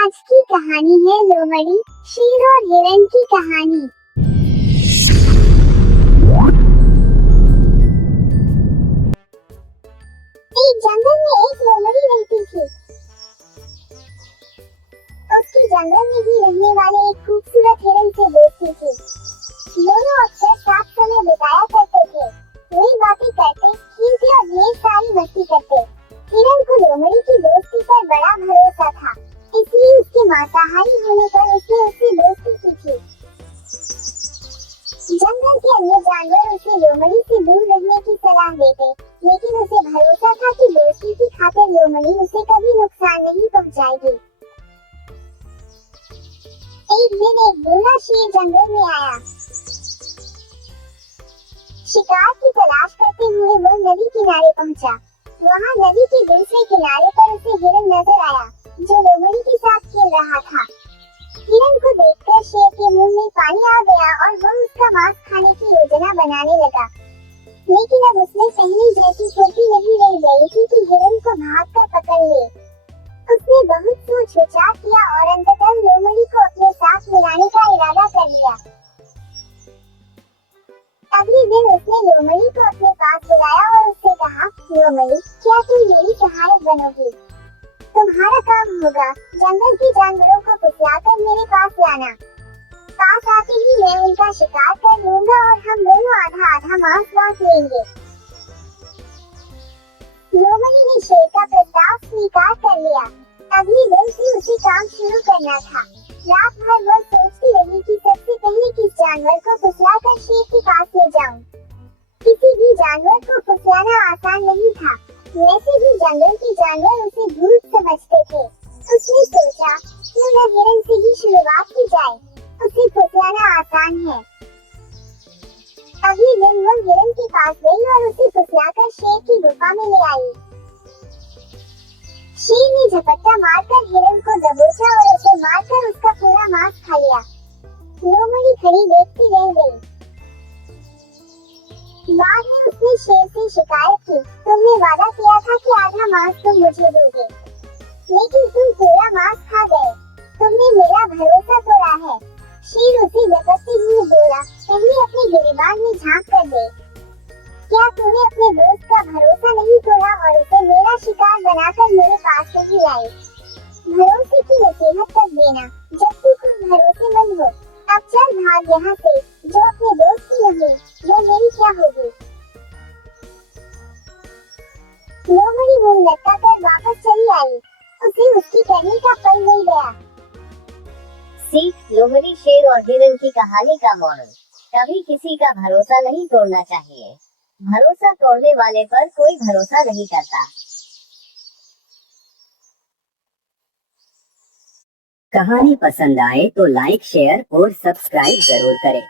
आज की कहानी है लोमड़ी, शेर और हिरण की कहानी। एक जंगल में एक लोमड़ी रहती थी। उसकी जंगल में ही रहने वाले एक खूबसूरत हिरण से दोस्ती थी। दोनों अक्सर साथ समय बिताया करते थे। वे बातें करते, खेलते और ढेर सारी मस्ती करते। हिरण को लोमड़ी की दोस्ती पर बड़ा भरोसा था, इसलिए उसके मांसाहारी होने पर उसने उससे दोस्ती की थी। जंगल के अन्य जानवर उसे लोमड़ी से दूर रहने की सलाह देते, लेकिन उसे भरोसा था कि दोस्ती की खातिर लोमड़ी उसे कभी नुकसान नहीं पहुंचाएगी। एक दिन एक बूढ़ा शेर जंगल में आया। शिकार की तलाश करते हुए वह नदी किनारे पहुंचा। वहां नदी के दूसरे किनारे पर उसे हिरण नजर आया, जो लोमड़ी के साथ खेल रहा था। हिरण को देखकर शेर के मुंह में पानी आ गया और वह उसका मांस खाने की योजना बनाने लगा। लेकिन अब उसमें पहले जैसी फुर्ती नहीं रह गई थी कि हिरण को भागकर पकड़ ले। उसने बहुत सोच विचार किया और अंततः लोमड़ी को अपने साथ मिलाने का इरादा कर लिया। अगले दिन उसने लोमड़ी को अपने पास बुलाया और उससे कहा, लोमड़ी, क्या तुम मेरी सहायक बनोगी? तुम्हारा काम होगा जंगल के जानवरों को फुसलाकर मेरे पास लाना। पास आते ही मैं उनका शिकार कर लूंगा और हम दोनों आधा आधा मांस बांट लेंगे। लोमड़ी ने शेर का प्रस्ताव स्वीकार कर लिया। अगले दिन से उसे काम शुरू करना था। रात भर वह सोचती रही कि सबसे पहले किस जानवर को फुसलाकर शेर के पास ले जाऊं। किसी भी जानवर को फुसलाना आसान नहीं था। वैसे भी जंगल के जानवर उसे धूर्त समझते थे। उसने सोचा, क्यों न हिरण से ही शुरुआत की जाए, उसे फुसलाना आसान है। अगले दिन वह हिरण के पास गई और उसे फुसलाकर शेर की गुफा में ले आई। शेर ने झपट्टा मारकर हिरण को दबोचा और उसे मारकर उसका पूरा मांस खा लिया। लोमड़ी खड़ी देखती रह गई। बाद में उसने शेर से शिकायत की, तुमने वादा किया था कि आधा मांस तुम मुझे दोगे, लेकिन तुम पूरा मांस खा गए। तुमने मेरा भरोसा तोड़ा है। शेर उसे दबकते हुए बोला, पहले अपने गिरिबान में झांक कर दे। क्या तूने अपने दोस्त का भरोसा नहीं तोड़ा और उसे मेरा शिकार बनाकर मेरे पास नहीं लाई? भरोसे की नसीहत तक देना जब तू खुद भरोसेमंद हो। अब चल भाग यहाँ से, जो अपने दोस्त की नहीं, वो मेरी क्या होगी? लोमड़ी मुंह लटकाकर वापस चली आई। उसे उसकी करने का फल मिल गया। सीख, लोमड़ी, शेर और हिरण की कहानी का मॉरल। कभी किसी का भरोसा नहीं तोड़ना चाहिए। भरोसा तोड़ने वाले पर कोई भरोसा नहीं करता। कहानी पसंद आए तो लाइक, शेयर और सब्सक्राइब जरूर करें।